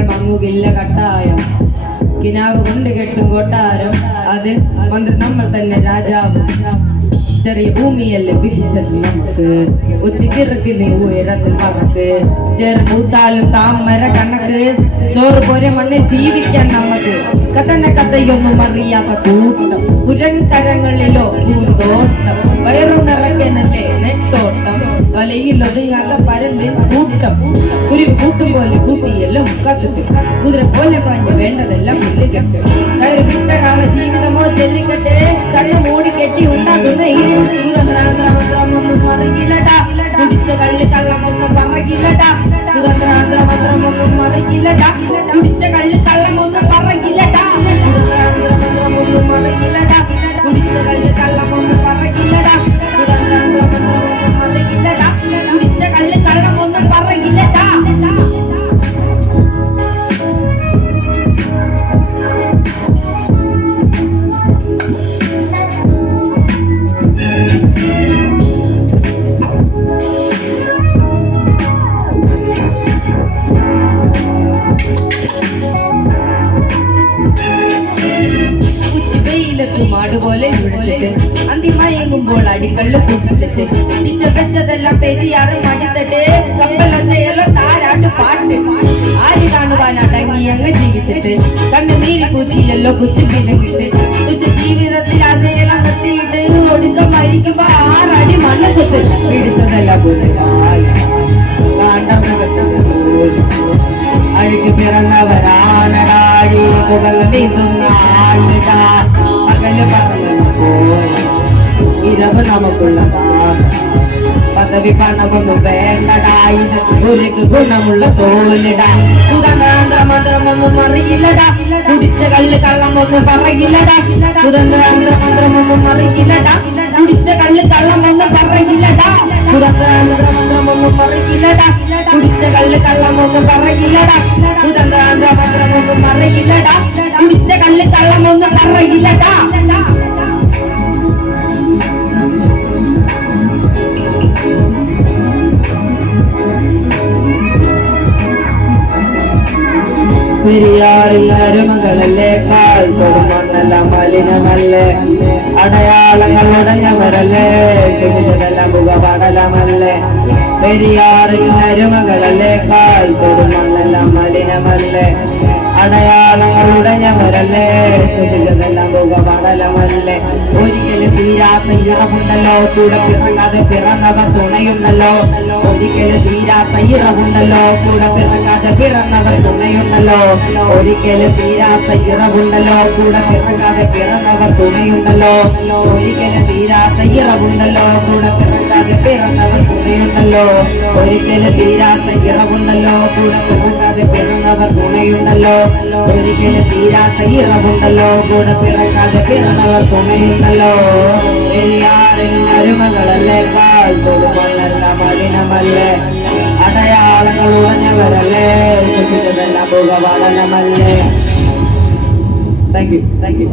ഞങ്ങൾ മങ്ങുകില്ല കട്ടായം. കിനാവ് കൊണ്ട് കെട്ടും കൊട്ടാരം, അതിൽ മന്ത്രി നമ്മൾ തന്നെ രാജാവ്. ചെറിയ ഭൂമിയല്ലേ പിരിച്ചത് നമുക്ക്, ഉച്ചക്കിറക്കി നീ ഉയരത്തിൽ പറക്ക്. ചെറുപൂത്താലും താമര കണക്ക്, ചോറ് പോരെ മണ്ണിൽ ജീവിക്കാൻ നമുക്ക്. കഥയൊന്നും അറിയാത്ത കൂട്ടം, പുരങ്കരങ്ങളിലോ പൂന്തോട്ടം. വയറും നിറയ്ക്കാനല്ലേ നെട്ടോട്ടം, വലയിലൊതുങ്ങാത്ത പരലിൽ കൂട്ടം. ഒരു കൂട്ടും പോലെ കൂട്ടിയെല്ലാം കത്തിട്ട്, കുതിര പോലെ പാഞ്ഞ് വേണ്ടതെല്ലാം പുല്ലിക്കട്ടെ. കയറി വിട്ടകാല ജീവിതമോ ചെല്ലിക്കട്ടെ, കണ്ണു മൂടി കെട്ടി ഉണ്ടാക്കുന്ന ഈ കുതന്ത്രാന്ത്രമന്ത്രമൊന്നും മറിയില്ലടാ. കുടിച്ച കള്ളി കള്ളമൊന്നും പറകില്ലടാ. കുതന്ത്രാന്ത്രമന്ത്രമൊന്നും മറിയില്ലടാ. കുടിച്ച കള്ളി കള്ളമൊന്നും പറകില്ലടാ. കുതന്ത്രാന്ത്രമന്ത്രമൊന്നും മറിയില്ലടാ. കുടിച്ച കള്ളി കള്ളമൊന്നും പറകില്ലടാ. കുതന്ത്രാന്ത്രമന്ത്രമൊന്നും മറിയില്ലടാ. കുടിച്ച കള്ളി കള്ളമൊന്നും പറകില്ലടാ. പോലെ വിളിച്ചിട്ട് അന്തിമയങ്ങുമ്പോൾ അടിക്കള്ള് കൂട്ടിച്ചിട്ട് വെച്ചതെല്ലാം പെരിയാറ് മടിത്തിട്ട് കപ്പലൊച്ചയല്ലോ താരാട്ട് പാട്ട്. ആര് കാണുവാനടങ്ങി അങ്ങ് ജീവിച്ചിട്ട് കണ്ണ് നീരി കുച്ചിയല്ലോ കുച്ചു വിലങ്ങിട്ട്. കുച്ച ജീവിതത്തിൽ ആശയെല്ലാം നിർത്തിയിട്ട് ഒടുക്കം മരിക്കുമ്പോ 6 അടി മനസ്സത്ത് പിടിച്ചതെല്ലാം അഴുക്ക് പിറന്നവരാണടാഴി പുകൽ നീന്തുന്ന ആളിടാ. പകല് ഇരവ് നമുക്കുള്ളതാ. പദവി പണമൊന്നും വേണ്ടടാ, ഇത് ഒരു ഗുണമുള്ള തോലിടാ. കുതന്ത്രാന്ത്രമന്ത്രമൊന്നും അറിയില്ലടാ. കുടിച്ച കള്ള് കള്ളമൊന്നും പറയില്ലടാ. കുതന്ത്രാന്ത്രമന്ത്രമൊന്നും അറിയില്ലടാ. കുടിച്ച കള്ള് കള്ളമൊന്നും പറയില്ലടാ. കുതന്ത്രാന്ത്രമന്ത്രമൊന്നും അറിയില്ലടാ. കുടിച്ച കള്ള് കള്ളമൊന്നും പറയില്ലടാ. കുതന്ത്രാന്ത്രമന്ത്രമൊന്നും അറിയില്ലടാ. കുടിച്ച കള്ള് കള്ളമൊന്നും പറയില്ലടാ. പെരിയാറിൽ അരുമകളല്ലേ, കാൽത്തൊരു മണ്ണല്ല മലിനമല്ലേ. അടയാളങ്ങൾ ഉടഞ്ഞവരല്ലേ, ശുചിതെല്ലാം പുകപടലമല്ലേ. പെരിയാറിൽ അരുമകളല്ലേ, കാൽത്തൊരു മണ്ണല്ല മലിനമല്ലേ. അടയാളങ്ങൾ ഉടഞ്ഞവരല്ലേ, ശുചിതെല്ലാം പുകപടലമല്ലേ. ഒരിക്കലും തീരാത്ത ഇറവുണ്ടല്ലോ, കൂടെ പിറങ്ങാതെ പിറന്നവർ തുണയുണ്ടല്ലോ. ഒരിക്കലും തീരാത്ത ഇറവുണ്ടല്ലോ, കൂടെ പിറങ്ങാതെ പിറന്നവർ തുണയുണ്ടല്ലോ. ഒരിക്കലും തീരാത്ത ഇറവുണ്ടല്ലോ, കൂടെ പിറങ്ങാതെ പിറന്നവർ തുണയുണ്ടല്ലോ. ഒരിക്കലും തീരാത്ത ഇറവുണ്ടല്ലോ, കൂടെ പിറങ്ങാതെ പിറന്നവർ തുണയുണ്ടല്ലോ. ഒരിക്കലും തീരാത്ത ഇറവുണ്ടല്ലോ, കൂടെ പിറങ്ങാതെ പിറന്നവർ തുണയുണ്ടല്ലോ. ഒരിക്കലും തീരാത്ത ഇറവുണ്ടല്ലോ, കൂടെ പിറങ്ങാതെ പിറന്നവർ തുണയുണ്ടല്ലോ. പെരിയാറിൻ അരുമകളല്ലേ, കാൽത്തൊരു മണ്ണല്ല മലിനമല്ലേ. അടയാളങ്ങൾ ഉടഞ്ഞവരല്ലേ, ശുചിതെല്ലാം പുകപടലമല്ലേ. Thank you.